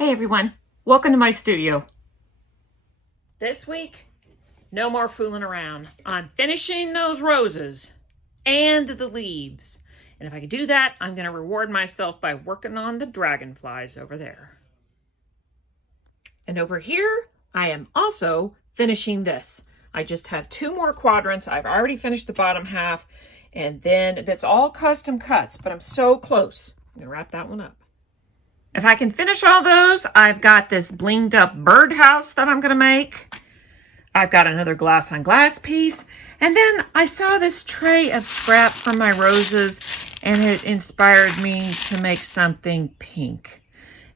Hey everyone, welcome to my studio. This week, no more fooling around. I'm finishing those roses and the leaves. And if I can do that, I'm going to reward myself by working on the dragonflies over there. And over here, I am also finishing this. I just have 2 more quadrants. I've already finished the bottom half, and then that's all custom cuts, but I'm so close. I'm going to wrap that one up. If I can finish all those, I've got this blinged up birdhouse that I'm going to make. I've got another glass on glass piece. And then I saw this tray of scrap from my roses, and it inspired me to make something pink.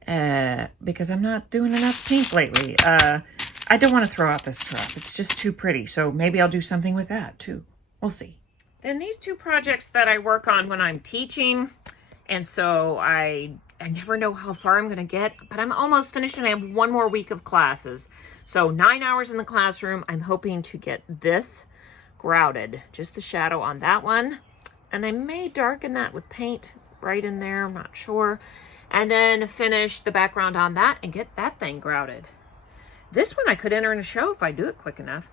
Because I'm not doing enough pink lately. I don't want to throw out this scrap. It's just too pretty. So maybe I'll do something with that too. We'll see. Then these 2 projects that I work on when I'm teaching. And so I never know how far I'm going to get, but I'm almost finished and I have 1 more week of classes. So 9 hours in the classroom. I'm hoping to get this grouted, just the shadow on that one. And I may darken that with paint right in there, I'm not sure. And then finish the background on that and get that thing grouted. This one I could enter in a show if I do it quick enough.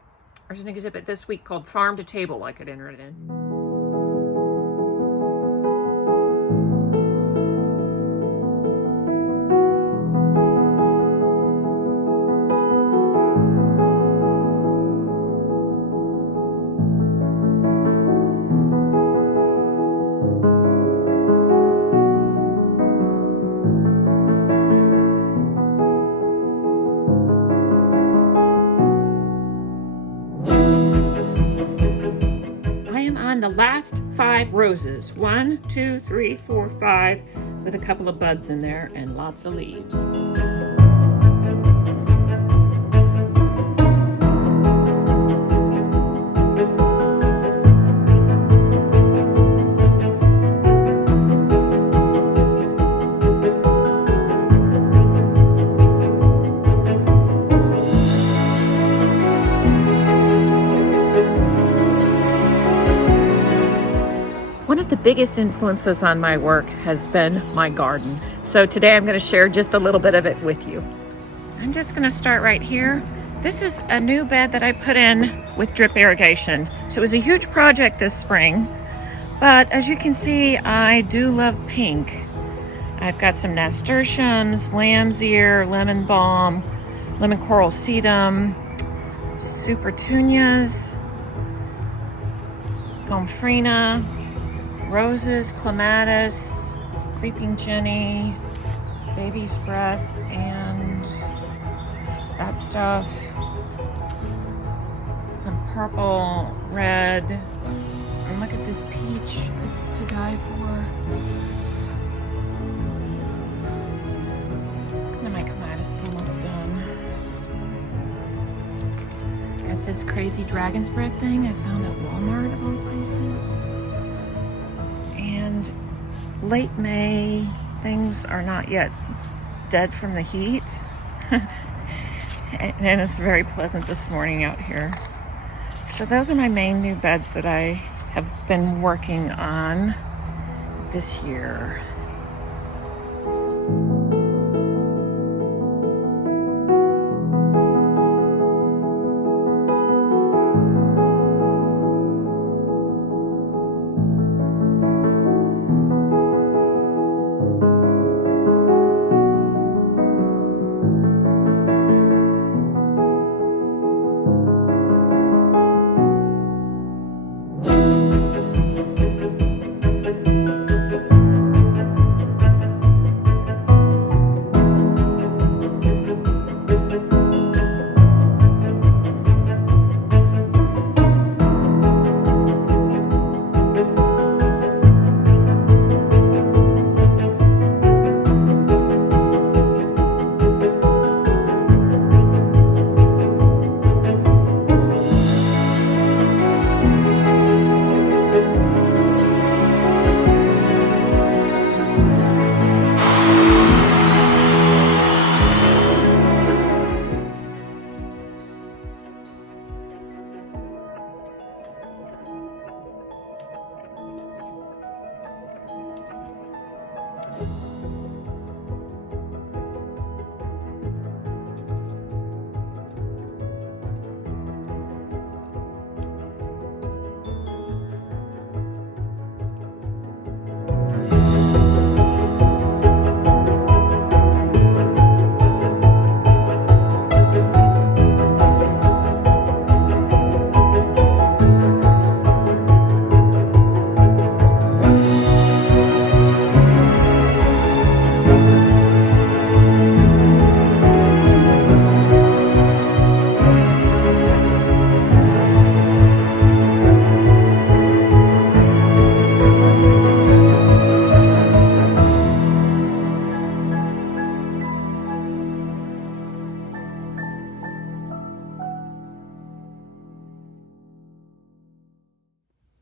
There's an exhibit this week called Farm to Table I could enter it in. The last 5 roses, 1, 2, 3, 4, 5, with a couple of buds in there and lots of leaves. One of the biggest influences on my work has been my garden. So today I'm going to share just a little bit of it with you. I'm just going to start right here. This is a new bed that I put in with drip irrigation. So it was a huge project this spring. But as you can see, I do love pink. I've got some nasturtiums, lamb's ear, lemon balm, lemon coral sedum, supertunias, gomphrena, roses, clematis, creeping jenny, baby's breath, and that stuff. Some purple, red, and look at this peach. It's to die for. And my clematis is almost done. Got this crazy dragon's breath thing I found at Walmart of all places. And late May, things are not yet dead from the heat. And it's very pleasant this morning out here. So those are my main new beds that I have been working on this year.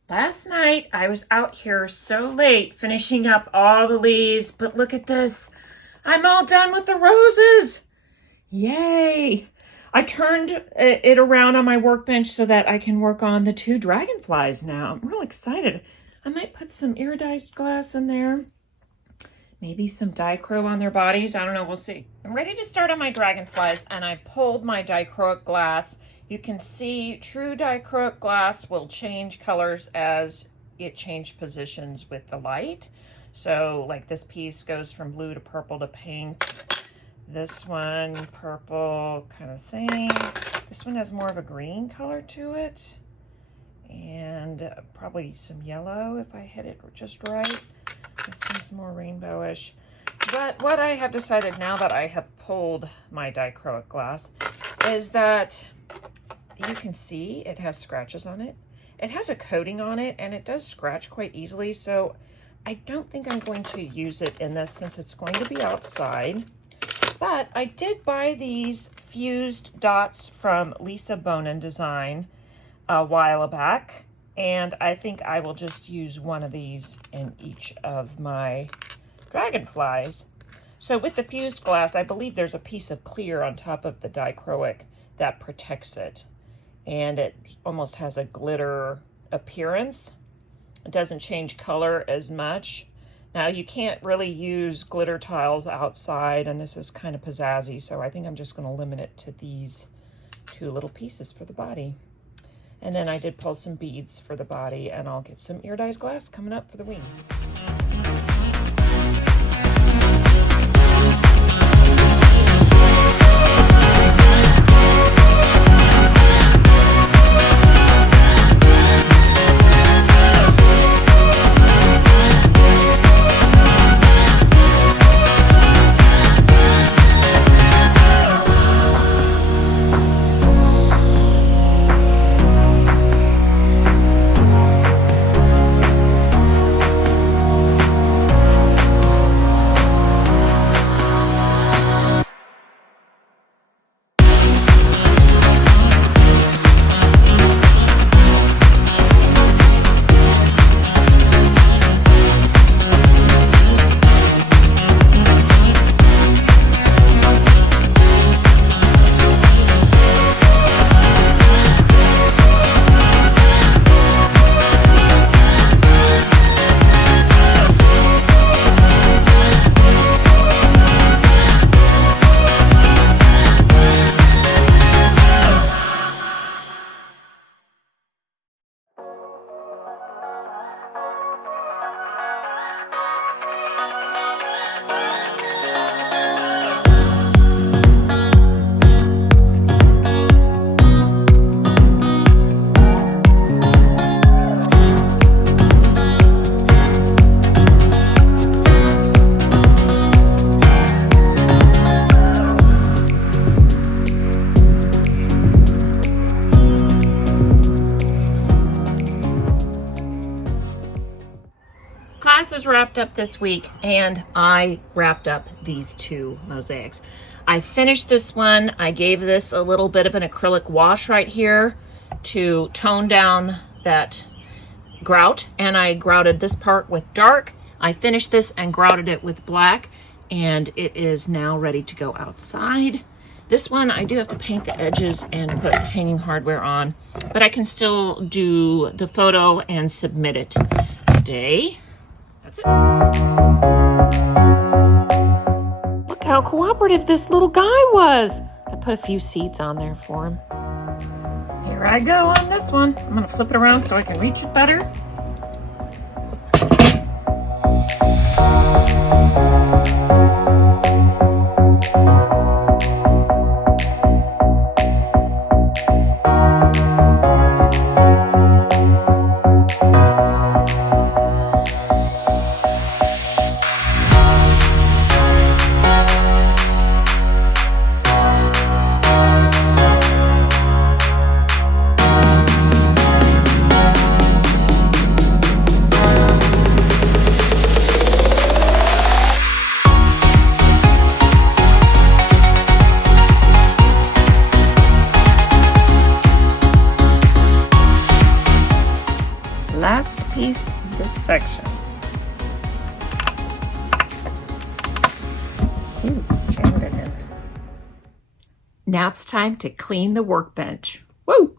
Last night I was out here so late finishing up all the leaves, but look at this. I'm all done with the roses. Yay. I turned it around on my workbench so that I can work on the 2 dragonflies now. I'm real excited. I might put some iridized glass in there. Maybe some dichro on their bodies. I don't know. We'll see. I'm ready to start on my dragonflies, and I pulled my dichroic glass. You can see true dichroic glass will change colors as it changes positions with the light. So like this piece goes from blue to purple to pink. This one, purple, kind of same. This one has more of a green color to it. And probably some yellow if I hit it just right. This one's more rainbowish. But what I have decided now that I have pulled my dichroic glass is that you can see it has scratches on it. It has a coating on it and it does scratch quite easily. So I don't think I'm going to use it in this since it's going to be outside. But I did buy these fused dots from Lisa Bonin Design a while back. And I think I will just use one of these in each of my dragonflies. So with the fused glass, I believe there's a piece of clear on top of the dichroic that protects it. And it almost has a glitter appearance. It doesn't change color as much. Now you can't really use glitter tiles outside, and this is kind of pizzazzy, so I think I'm just going to limit it to these 2 little pieces for the body. And then I did pull some beads for the body, and I'll get some iridized glass coming up for the wings. Class is wrapped up this week, and I wrapped up these 2 mosaics. I finished this one. I gave this a little bit of an acrylic wash right here to tone down that grout, and I grouted this part with dark. I finished this and grouted it with black, and it is now ready to go outside. This one, I do have to paint the edges and put hanging hardware on, but I can still do the photo and submit it today. That's it. Look how cooperative this little guy was. I put a few seeds on there for him. Here I go on this one. I'm going to flip it around so I can reach it better. section. Ooh, jammed it in. Now it's time to clean the workbench. Woo!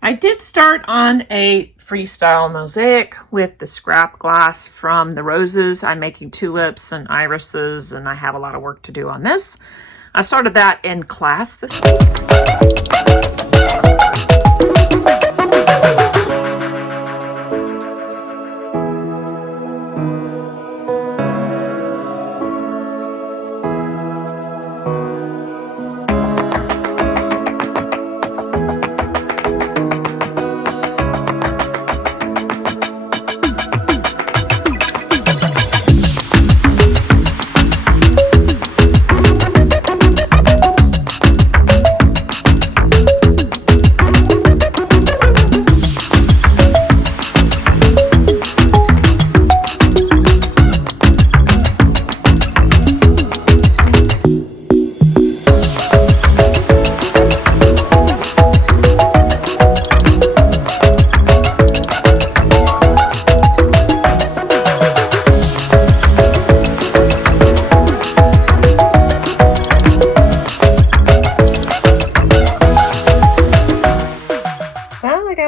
I did start on a freestyle mosaic with the scrap glass from the roses. I'm making tulips and irises, and I have a lot of work to do on this. I started that in class this week.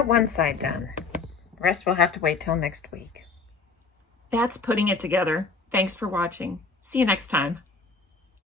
One side done. The rest will have to wait till next week. That's putting it together. Thanks for watching. See you next time.